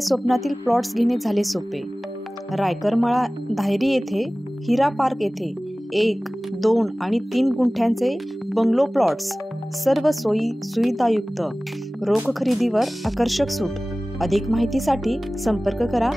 आपल्या स्वप्नातील प्लॉट्स घेणे झाले सोपे। रायकरमाळा धायरी येथे हिरा पार्क येथे 1, 2 आणि 3 गुंठ्यांचे बंगलो प्लॉट्स, सर्व सोयी सुविधायुक्त, रोख खरेदीवर आकर्षक सूट। अधिक माहितीसाठी संपर्क करा।